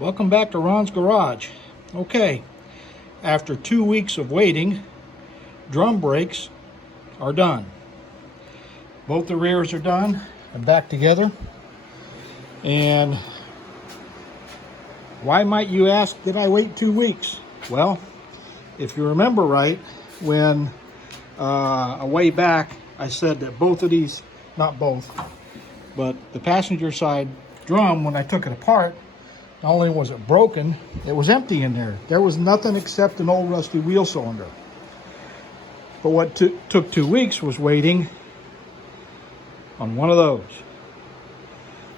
Welcome back to Ron's Garage. Okay, after 2 weeks of waiting, drum brakes are done. Both the rears are done and back together. And why might you ask, did I wait 2 weeks? Well, if you remember right, when a way back I said that both of these, not both, but the passenger side drum, when I took it apart, not only was it broken, it was empty in there. There was nothing except an old rusty wheel cylinder. But what took 2 weeks was waiting on one of those.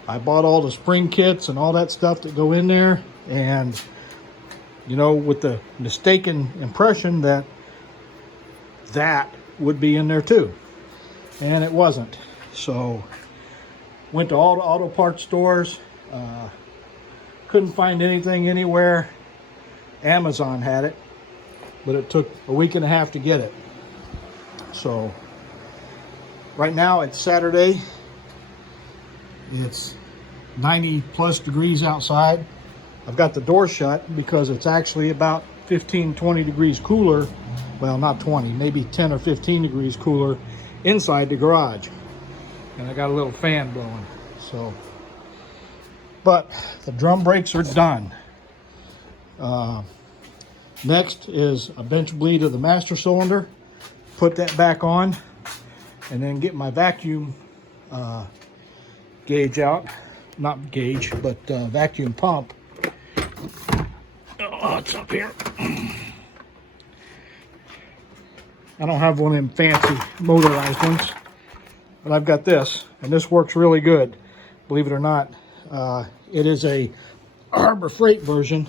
I bought all the spring kits and all that stuff that go in there, and you know, with the mistaken impression that that would be in there too, and it wasn't. So went to all the auto parts stores, couldn't find anything anywhere. Amazon had it, but it took a week and a half to get it. So right now it's Saturday. It's 90 plus degrees outside. I've got the door shut because it's actually about 15-20 degrees cooler. Well, not 20, maybe 10 or 15 degrees cooler inside the garage. And I got a little fan blowing. So, but the drum brakes are done. Next is a bench bleed of the master cylinder. Put that back on, and then get my vacuum gauge out. Not gauge, but vacuum pump. Oh, it's up here. I don't have one of them fancy motorized ones, but I've got this, and this works really good, believe it or not. It is a Harbor Freight version,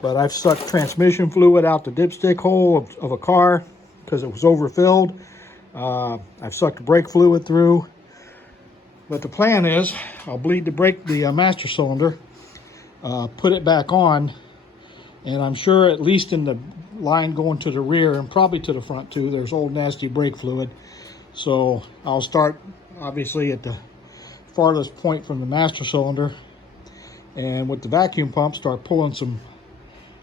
but I've sucked transmission fluid out the dipstick hole of a car because it was overfilled. I've sucked brake fluid through. But the plan is, I'll bleed the master cylinder, put it back on, and I'm sure at least in the line going to the rear and probably to the front too, there's old nasty brake fluid. So I'll start obviously at the farthest point from the master cylinder, and with the vacuum pump start pulling some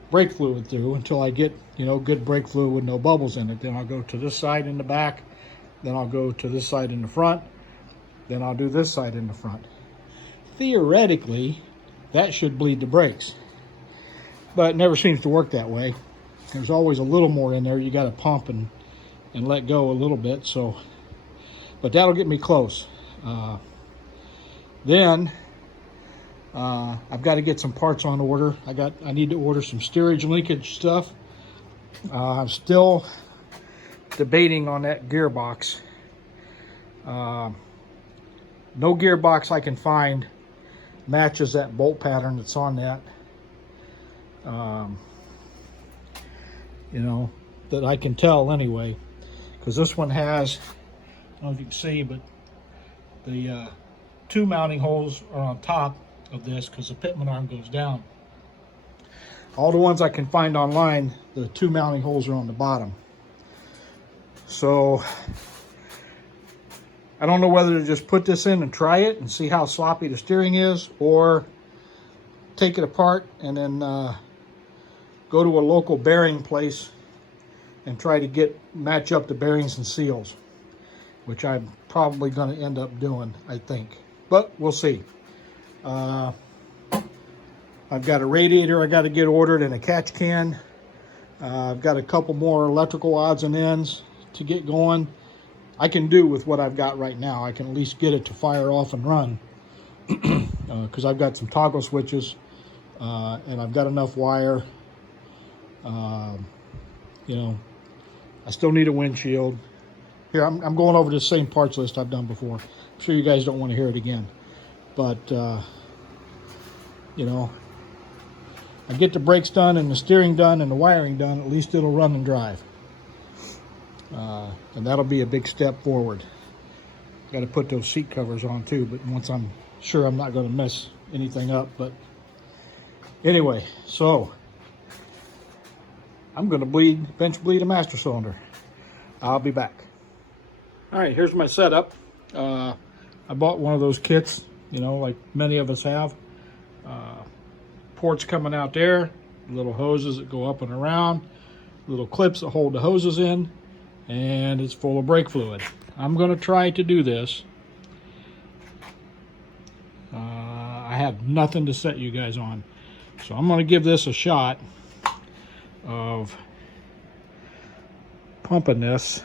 brake fluid through until I get, you know, good brake fluid with no bubbles in it. Then I'll go to this side in the back, then I'll go to this side in the front, then I'll do this side in the front. Theoretically, that should bleed the brakes, but it never seems to work that way. There's always a little more in there. You got to pump and let go a little bit. So, but that'll get me close. Then I've got to get some parts on order. I need to order some steerage linkage stuff. I'm still debating on that gearbox. No gearbox I can find matches that bolt pattern that's on that. You know, that I can tell anyway, because this one has, I don't know if you can see, but the two mounting holes are on top of this because the pitman arm goes down. All the ones I can find online, the two mounting holes are on the bottom. So I don't know whether to just put this in and try it and see how sloppy the steering is, or take it apart and then go to a local bearing place and try to match up the bearings and seals, which I'm probably going to end up doing, I think. But we'll see. I've got a radiator I got to get ordered and a catch can. I've got a couple more electrical odds and ends to get going. I can do with what I've got right now. I can at least get it to fire off and run because I've got some toggle switches and I've got enough wire. You know, I still need a windshield. Here, I'm going over the same parts list I've done before. I'm sure you guys don't want to hear it again. But, you know, I get the brakes done and the steering done and the wiring done, at least it'll run and drive. And that'll be a big step forward. Got to put those seat covers on too, but once I'm sure I'm not going to mess anything up. But anyway, so I'm going to bench bleed a master cylinder. I'll be back. All right, here's my setup. I bought one of those kits, you know, like many of us have. ports coming out there, little hoses that go up and around, little clips that hold the hoses in, and it's full of brake fluid. I'm going to try to do this. I have nothing to set you guys on, so I'm going to give this a shot of pumping this.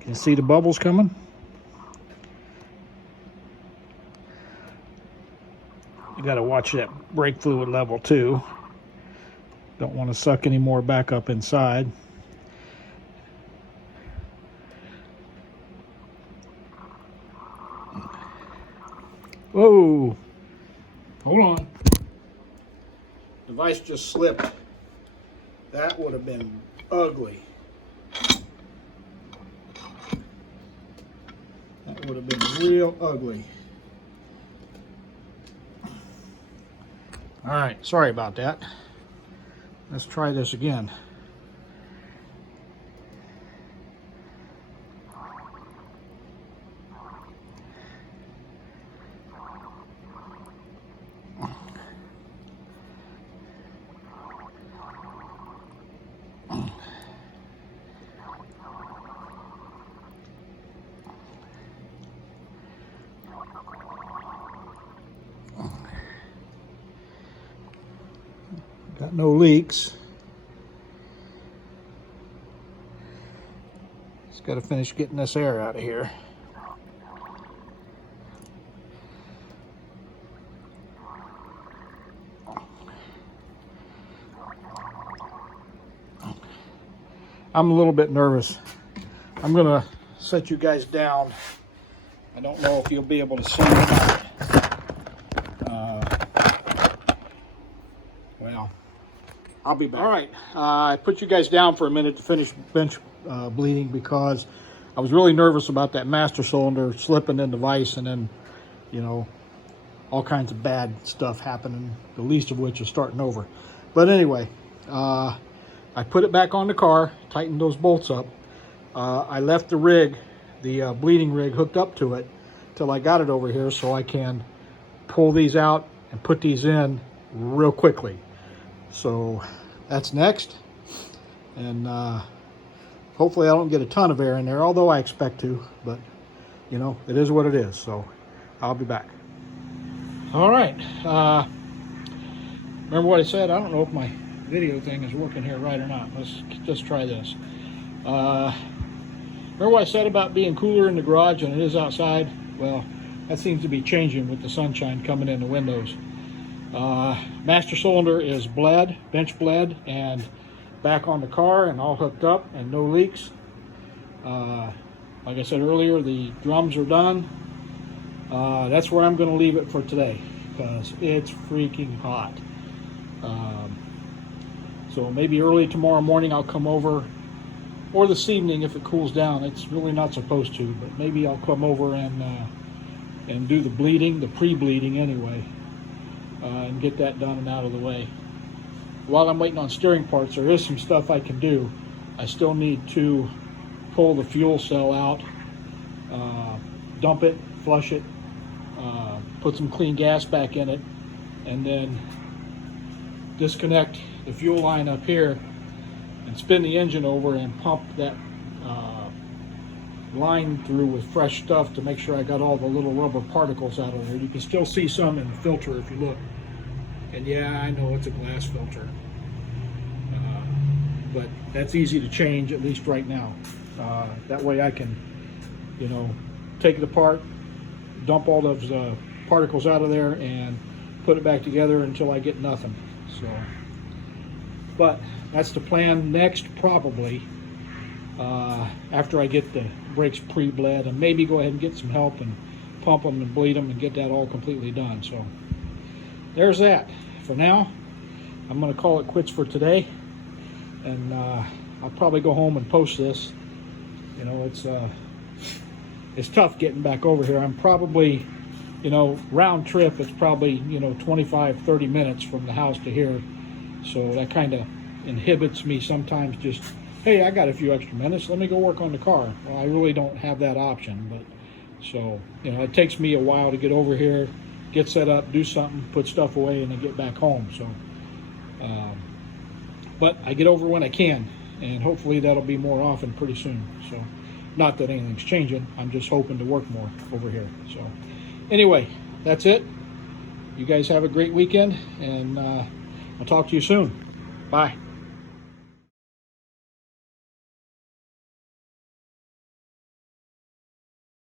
Can you see the bubbles coming? You got to watch that brake fluid level too. Don't want to suck any more back up inside. Whoa! Hold on. Device just slipped. That would have been ugly. That would have been real ugly. All right, sorry about that. Let's try this again. Got no leaks. Just got to finish getting this air out of here. I'm a little bit nervous. I'm gonna set you guys down. I don't know if you'll be able to see it. Well, I'll be back. All right, I put you guys down for a minute to finish bench bleeding because I was really nervous about that master cylinder slipping in the vise and then, you know, all kinds of bad stuff happening, the least of which is starting over. But anyway, I put it back on the car, tightened those bolts up. I left the rig, the bleeding rig, hooked up to it till I got it over here so I can pull these out and put these in real quickly. So that's next. And hopefully I don't get a ton of air in there, although I expect to, but you know, it is what it is. So I'll be back. All right. Remember what I said? I don't know if my video thing is working here right or not. Let's just try this. Remember what I said about being cooler in the garage than it is outside? Well, that seems to be changing with the sunshine coming in the windows. Master cylinder is bled, bench bled, and back on the car and all hooked up and no leaks. Like I said earlier, the drums are done. That's where I'm going to leave it for today because it's freaking hot. So maybe early tomorrow morning I'll come over, or this evening if it cools down. It's really not supposed to, but maybe I'll come over and do the bleeding, the pre-bleeding anyway, and get that done and out of the way. While I'm waiting on steering parts, there is some stuff I can do. I still need to pull the fuel cell out, dump it, flush it, put some clean gas back in it, and then disconnect the fuel line up here and spin the engine over and pump that line through with fresh stuff to make sure I got all the little rubber particles out of there. You can still see some in the filter if you look. And yeah, I know it's a glass filter. But that's easy to change, at least right now. That way I can, you know, take it apart, dump all those particles out of there and put it back together until I get nothing. So, but that's the plan next, probably, after I get the brakes pre-bled, and maybe go ahead and get some help and pump them and bleed them and get that all completely done. So there's that. For now, I'm going to call it quits for today, and I'll probably go home and post this. You know, it's tough getting back over here. I'm probably, you know, round trip, it's probably, you know, 25-30 minutes from the house to here. So that kind of inhibits me sometimes. Just, hey, I got a few extra minutes, let me go work on the car. Well, I really don't have that option. But so, you know, it takes me a while to get over here, get set up, do something, put stuff away, and then get back home. So, but I get over when I can, and hopefully that'll be more often pretty soon. So, not that anything's changing. I'm just hoping to work more over here. So, anyway, that's it. You guys have a great weekend, and I'll talk to you soon. Bye.